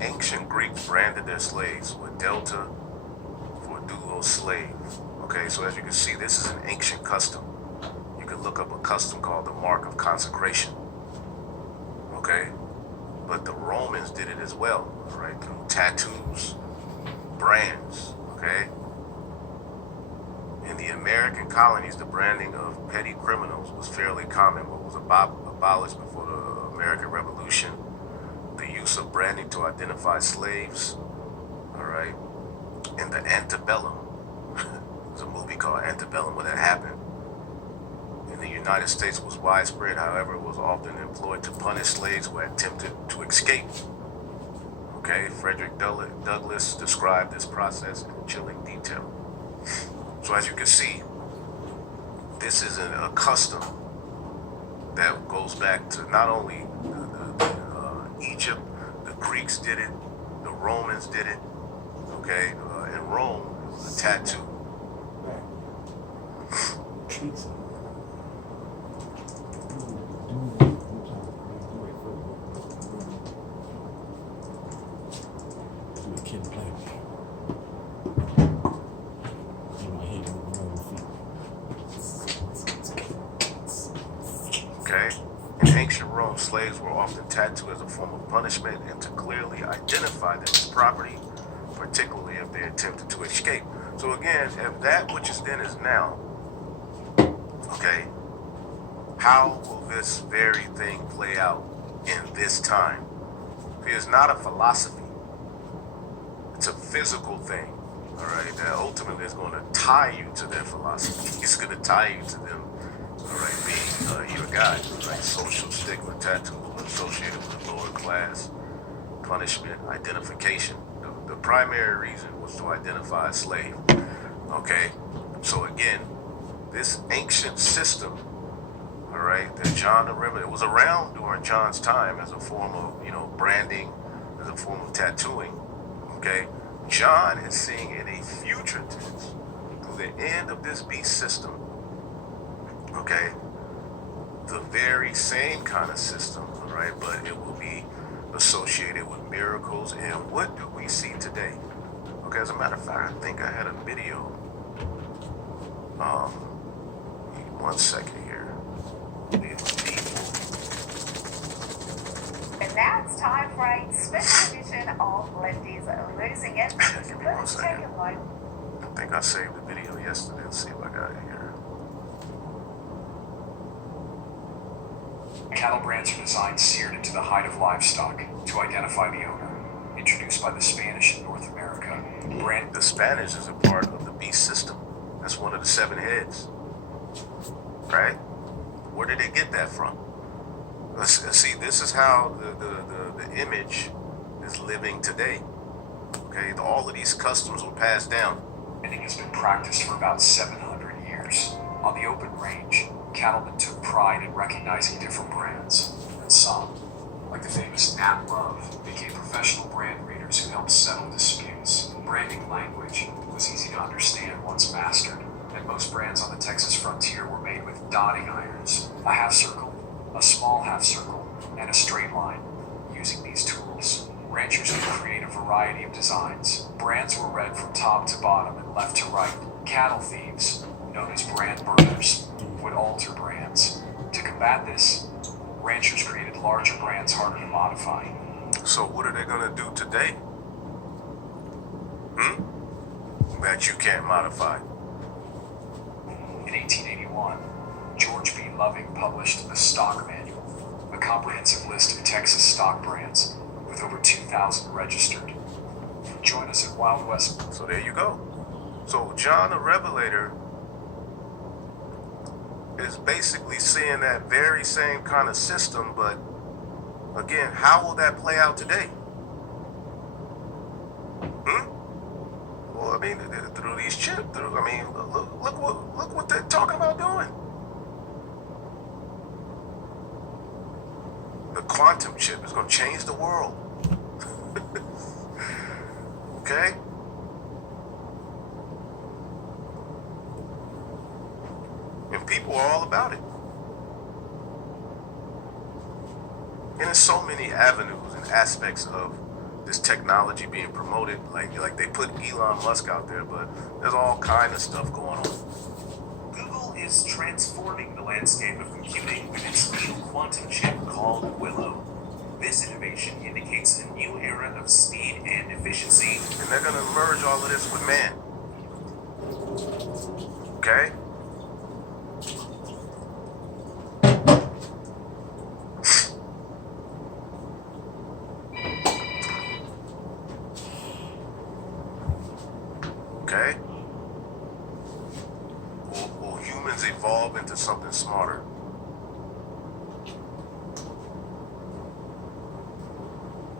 ancient Greeks branded their slaves with delta for doulos slave. Okay, so as you can see, this is an ancient custom. You can look up a custom called the mark of consecration. Okay, but the Romans did it as well, right? Through tattoos, brands. Okay. In the American colonies, the branding of petty criminals was fairly common, but was abolished before the American Revolution. The use of branding to identify slaves, all right, in the antebellum, there's a movie called Antebellum where that happened. In the United States was widespread, however, it was often employed to punish slaves who attempted to escape. Okay, Frederick Douglass described this process in chilling detail. So as you can see, this is a custom that goes back to not only Egypt, the Greeks did it, the Romans did it, okay? In Rome, it was a tattoo. Okay? In ancient Rome, slaves were often tattooed as a form of punishment and to clearly identify them as property, particularly if they attempted to escape. So again, if that which is then is now, okay, how will this very thing play out in this time? It is not a philosophy. It's a physical thing, all right, that ultimately is going to tie you to their philosophy. It's going to tie you to them, all right, being your guide, right? Social stigma, tattoos were associated with lower class, punishment, identification. The primary reason was to identify a slave, okay? So again, this ancient system, all right, that John the Revelator, it was around during John's time as a form of, branding, as a form of tattooing, okay? John is seeing in a future tense, through the end of this beast system, okay, the very same kind of system, all right, but it will be associated with miracles. And what do we see today? Okay, as a matter of fact, I think I had a video. One second here. And now it's time for a special edition of Lefties Losing It. Give me 1 second. Take a look. I think I saved the video yesterday. Let's see if I got it here. Cattle brands are designed seared into the hide of livestock to identify the owner. Introduced by the Spanish in North America, The Spanish is a part of the beast system. That's one of the 7 heads. Right? Where did they get that from? Let's see, this is how the image is living today. Okay, all of these customs were passed down. branding has been practiced for about 700 years. On the open range, cattlemen took pride in recognizing different brands, and some, like the famous Nat Love, became professional brand readers who helped settle disputes. Branding language was easy to understand once mastered, and most brands on the Texas frontier were made with dotting irons, a half circle, a small half circle, and a straight line. Using these tools, ranchers could create a variety of designs. Brands were read from top to bottom and left to right. Cattle thieves, known as brand burners, would alter brands. To combat this, ranchers created larger brands harder to modify. So what are they gonna do today? That you can't modify. In 1881, George B. Loving published the Stock Manual, a comprehensive list of Texas stock brands with over 2,000 registered. Join us at Wild West. So there you go. So John the Revelator is basically seeing that very same kind of system, but again, how will that play out today? Well, I mean, through these chips, look what they're talking about doing. The quantum chip is going to change the world. Okay? And people are all about it. And there's so many avenues and aspects of this technology being promoted, like they put Elon Musk out there, but there's all kind of stuff going on. Google is transforming the landscape of computing with its new quantum chip called Willow. This innovation indicates a new era of speed and efficiency. And they're gonna merge all of this with man. Okay? Okay? Will humans evolve into something smarter?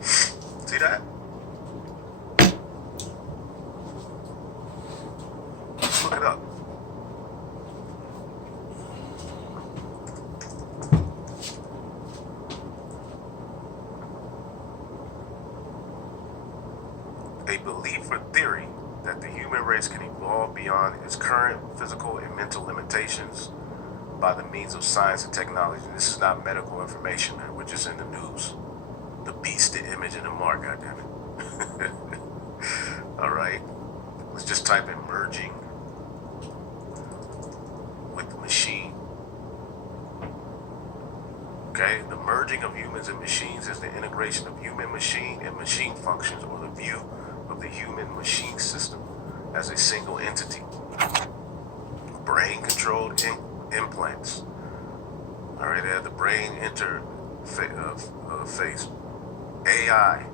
See that? Look it up. A belief or theory that the human race can evolve beyond its current physical and mental limitations by the means of science and technology. This is not medical information, man. We're just in the news. The beast, the image, and the mark, goddammit. All right. Let's just type in merging with machine. Okay, the merging of humans and machines is the integration of human machine and machine functions, or the view of the human machine system as a single entity. Brain controlled implants. All right, they have the brain interface. AI.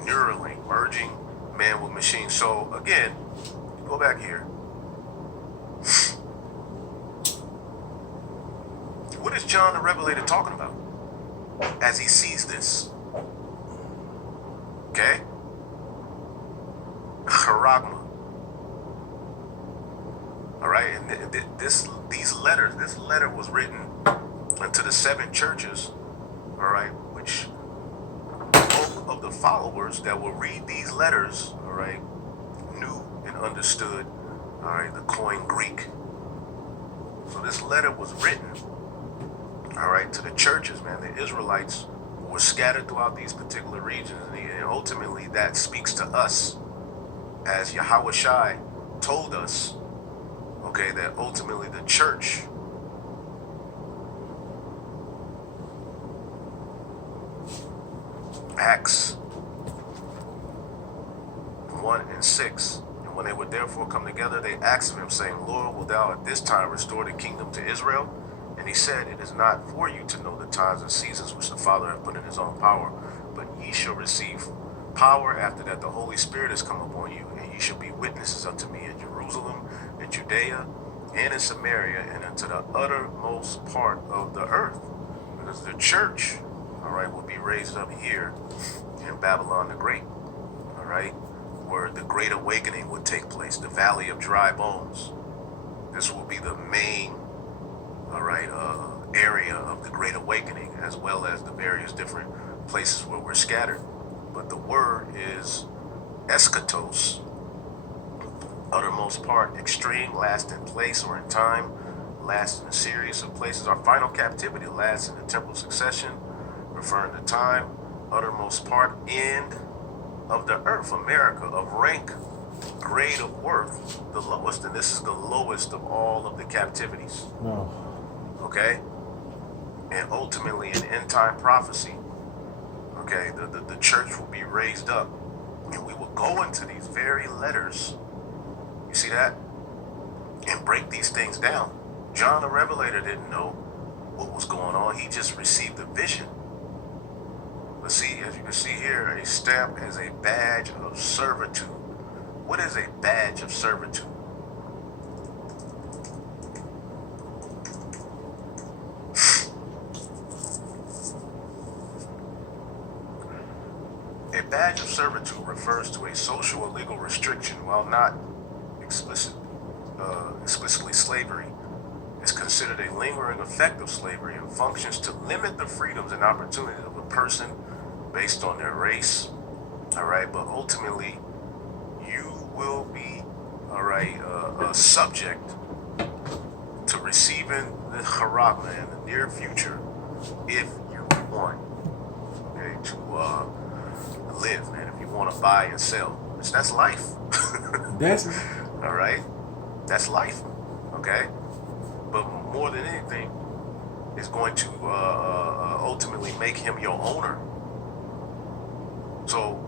Neuralink, merging man with machine. So again, go back here. What is John the Revelator talking about as he sees this? Okay? Charagma. All right, and this letter was written to the 7 churches, all right, which both of the followers that will read these letters, all right, knew and understood, all right, the Koine Greek. So this letter was written, all right, to the churches, man, the Israelites who were scattered throughout these particular regions, and ultimately that speaks to us, as Yahweh Shai told us, okay, that ultimately the church Acts 1 and 6. And when they would therefore come together, they asked of him, saying, Lord, wilt thou at this time restore the kingdom to Israel? And he said, it is not for you to know the times and seasons which the Father hath put in his own power, but ye shall receive power after that the Holy Spirit has come upon you, and ye shall be witnesses unto me in Jerusalem, in Judea, and in Samaria, and unto the uttermost part of the earth. Because the church, all right, will be raised up here in Babylon the Great, all right, where the Great Awakening would take place, the Valley of Dry Bones. This will be the main, all right, area of the Great Awakening, as well as the various different places where we're scattered. But the word is eschatos, uttermost part, extreme, last in place or in time, last in a series of places. Our final captivity lasts in the temporal succession, referring to time, uttermost part, end of the earth, America, of rank, grade of worth, the lowest, and this is the lowest of all of the captivities. No. Okay? And ultimately in end time prophecy, okay, the church will be raised up, and we will go into these very letters, you see that, and break these things down. John the Revelator didn't know what was going on. He just received a vision. But see, as you can see here, a stamp is a badge of servitude. What is a badge of servitude? A badge of servitude refers to a social or legal restriction, while not explicitly slavery, is considered a lingering effect of slavery and functions to limit the freedoms and opportunities of a person based on their race, all right, but ultimately you will be, all right, subject to receiving the charagma in the near future if you want. to live, man. If you want to buy and sell, that's life. That's All right, that's life. Okay, but more than anything, it's going to ultimately make him your owner. So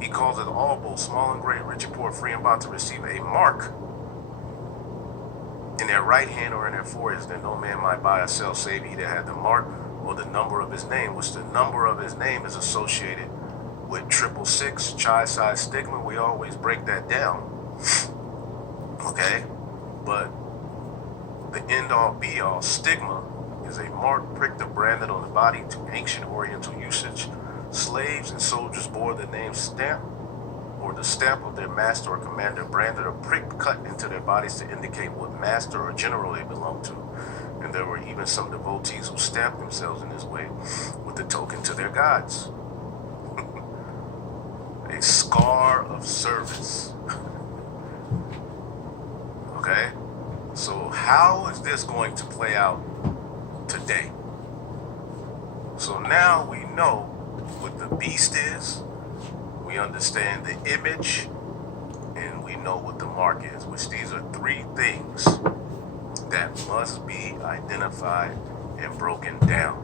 he calls it all, both small and great, rich and poor, free and bond, to receive a mark in their right hand or in their foreheads, that no man might buy or sell, save he that had the mark or the number of his name, which the number of his name is associated with 666, chi-side stigma. We always break that down. Okay? But the end-all, be-all stigma is a mark pricked or branded on the body to ancient Oriental usage. Slaves and soldiers bore the name stamp or the stamp of their master or commander, branded or pricked, cut into their bodies to indicate what master or general they belonged to. And there were even some devotees who stamped themselves in this way with the token to their gods. A scar of service. Okay? So how is this going to play out today? So now we know what the beast is, we understand the image, and we know what the mark is, which these are three things that must be identified and broken down.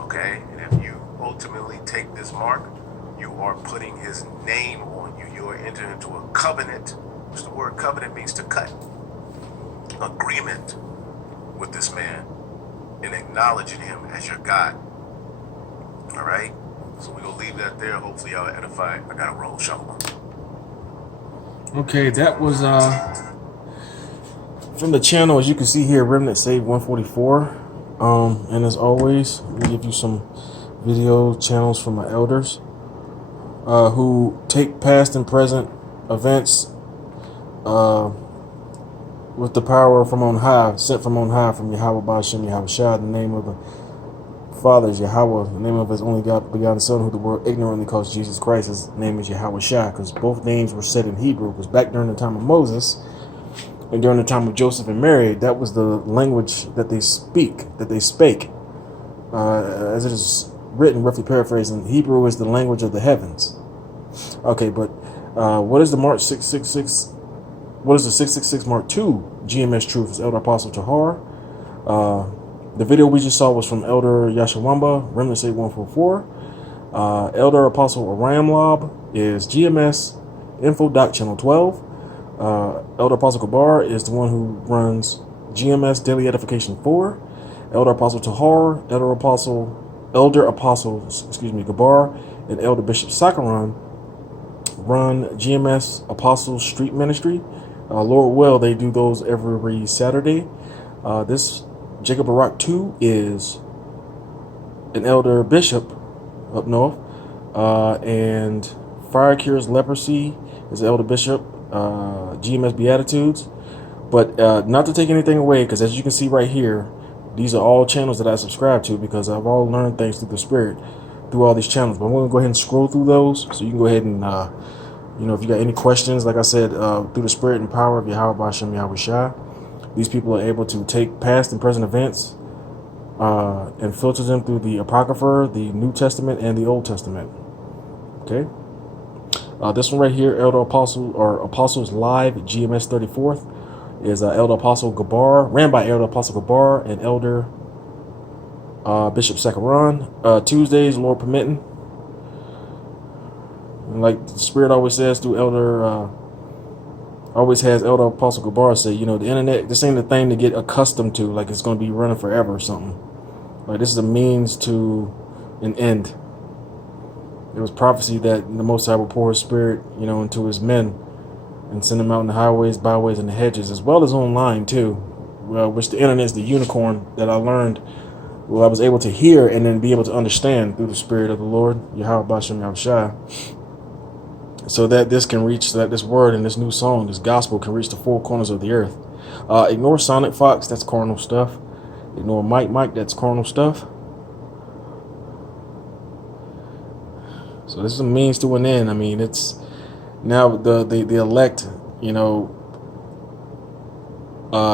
Okay? And if you ultimately take this mark, you are putting his name on you. You are entering into a covenant, which the word covenant means to cut. Agreement with this man and acknowledging him as your God. All right? So we're going to leave that there. Hopefully y'all are edified. I got to roll. Shalom. okay. That was from the channel, as you can see here, Remnant Save 144. And as always, we give you some video channels from my elders who take past and present events with the power from on high, sent from on high, from Yahweh Ba'ashem Yahweh Shah, in the name of the Father is Yahweh, the name of his only God begotten Son, who the world ignorantly calls Jesus Christ. His name is Yahweh Shah, because both names were said in Hebrew. Because back during the time of Moses and during the time of Joseph and Mary, that was the language that they spake. As it is written, roughly paraphrasing, Hebrew is the language of the heavens. Okay, but what is the Mark 666? What is the 666 Mark II GMS Truth? Is Elder Apostle Tahar. The video we just saw was from Elder Yashawamba, Remnant State 144. Elder Apostle Orion Lob is GMS Info Doc Channel 12. Elder Apostle Gabar is the one who runs GMS Daily Edification 4. Elder Apostle Tahar, Elder Apostle Gabar, and Elder Bishop Sakaran run GMS Apostle Street Ministry. Lord will, they do those every Saturday. This Jacob Barak 2 is an elder bishop up north, and Fire Cures Leprosy is an elder bishop, GMS Beatitudes. But not to take anything away, because as you can see right here, these are all channels that I subscribe to, because I've all learned things through the Spirit through all these channels. But I'm going to go ahead and scroll through those, so you can go ahead and if you got any questions, like I said, through the Spirit and power of Yahweh Ba'ashem Yahweh Shah, these people are able to take past and present events and filter them through the Apocrypha, the New Testament, and the Old Testament. Okay. This one right here, Elder Apostle or Apostles Live GMS 34th, is Elder Apostle Gabar, ran by Elder Apostle Gabar and Elder Bishop Sakaran. Tuesdays, Lord permitting. And like the Spirit always says through Elder, always has Elder Apostle Gabar say, the internet, this ain't a thing to get accustomed to, like it's going to be running forever or something. Like this is a means to an end. It was prophecy that the Most High will pour His Spirit, into His men and send them out in the highways, byways, and the hedges, as well as online too, which the internet is the unicorn that I learned, I was able to hear and then be able to understand through the Spirit of the Lord, Yahweh Ba'ashem Yahweh Shah, so that this can reach, that this word and this new song, this gospel can reach the four corners of the earth. Ignore Sonic Fox, that's carnal stuff. Ignore Mike, that's carnal stuff. So this is a means to an end. I mean, it's now the elect,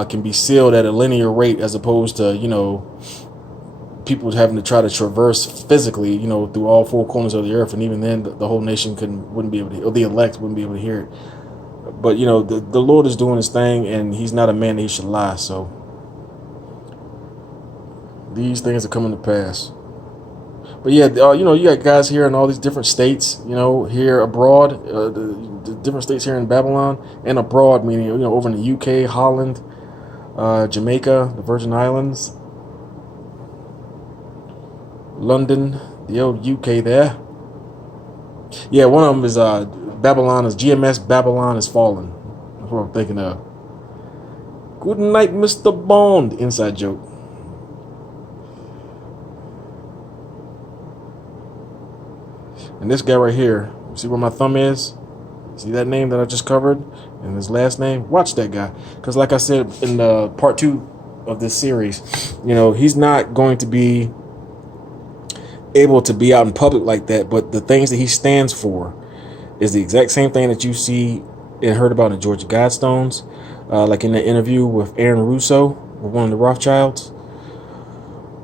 can be sealed at a linear rate as opposed to, people having to try to traverse physically, through all four corners of the earth, and even then, the whole nation wouldn't be able to, or the elect wouldn't be able to hear it. But the Lord is doing His thing, and He's not a man that He should lie. So these things are coming to pass. But yeah, you got guys here in all these different states, here abroad, the different states here in Babylon, and abroad, meaning, over in the UK, Holland, Jamaica, the Virgin Islands, London, the old UK there. Yeah, one of them is GMS Babylon is fallen. That's what I'm thinking of. Good night, Mr. Bond. Inside joke. And this guy right here, see where my thumb is? See that name that I just covered? And his last name? Watch that guy. Because like I said in part 2 of this series, he's not going to be able to be out in public like that. But the things that he stands for is the exact same thing that you see and heard about in Georgia Guidestones. Like in the interview with Aaron Russo, with one of the Rothschilds.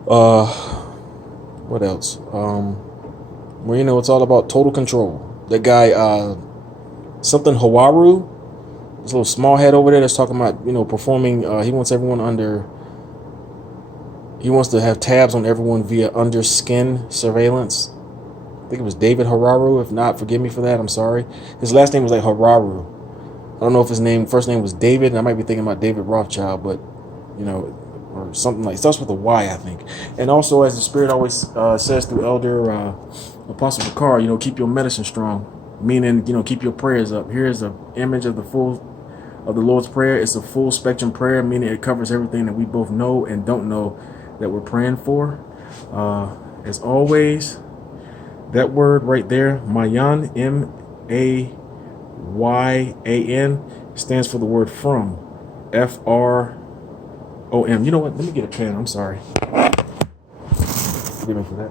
What else? Well, it's all about total control. That guy, something Hawaru, this little small head over there that's talking about, performing, he wants to have tabs on everyone via under skin surveillance. I think it was David Hararu. If not, forgive me for that. I'm sorry. His last name was like Hararu. I don't know if his first name was David, and I might be thinking about David Rothschild, but, or something like, it starts with a Y, I think. And also, as the Spirit always says through Elder Apostle Picard, keep your medicine strong, meaning, keep your prayers up. Here's an image of the Lord's Prayer. It's a full spectrum prayer, meaning it covers everything that we both know and don't know that we're praying for. As always, that word right there, Mayan, Mayan, stands for the word from, F-R-O-M. You know what? Let me get a pen. I'm sorry. Forgive me for that.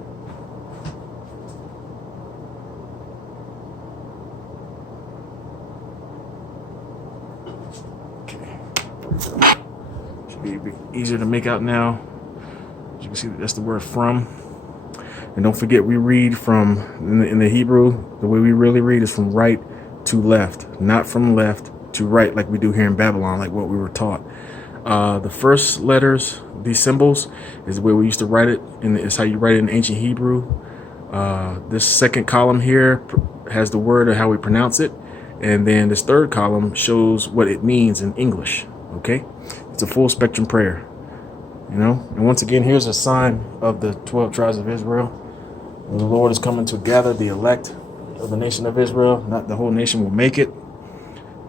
Should be a bit easier to make out now. As you can see, that's the word from. And don't forget, we read from, in the Hebrew, the way we really read is from right to left, not from left to right like we do here in Babylon, like what we were taught. The first letters, these symbols, is the way we used to write it, and it's how you write it in ancient Hebrew. This second column here has the word of how we pronounce it, and then this third column shows what it means in English. Okay, it's a full spectrum prayer, and once again, here's a sign of the 12 tribes of Israel. When the Lord is coming to gather the elect of the nation of Israel, not the whole nation will make it.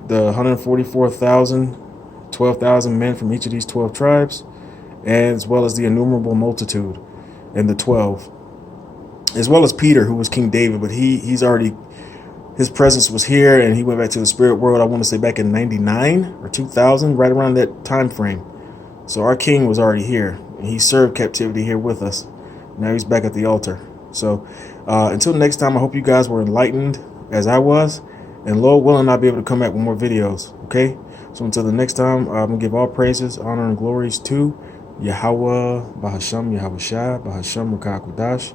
The 144,000, 12,000 men from each of these 12 tribes, as well as the innumerable multitude and the 12, as well as Peter, who was King David, but his presence was here, and he went back to the spirit world, I want to say back in 99 or 2000, right around that time frame. So our king was already here, and he served captivity here with us. Now he's back at the altar. So until next time, I hope you guys were enlightened as I was, and Lord willing, I'll be able to come back with more videos. Okay, so until the next time, I'm gonna give all praises, honor, and glories to Yahweh, Bahasham, Yahweh Shai, Bahasham, Rakah Kudash.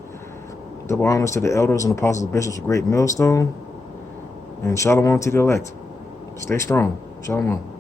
Double honors to the elders and apostles and bishops of Great Millstone, and shalom to the elect. Stay strong. Shalom.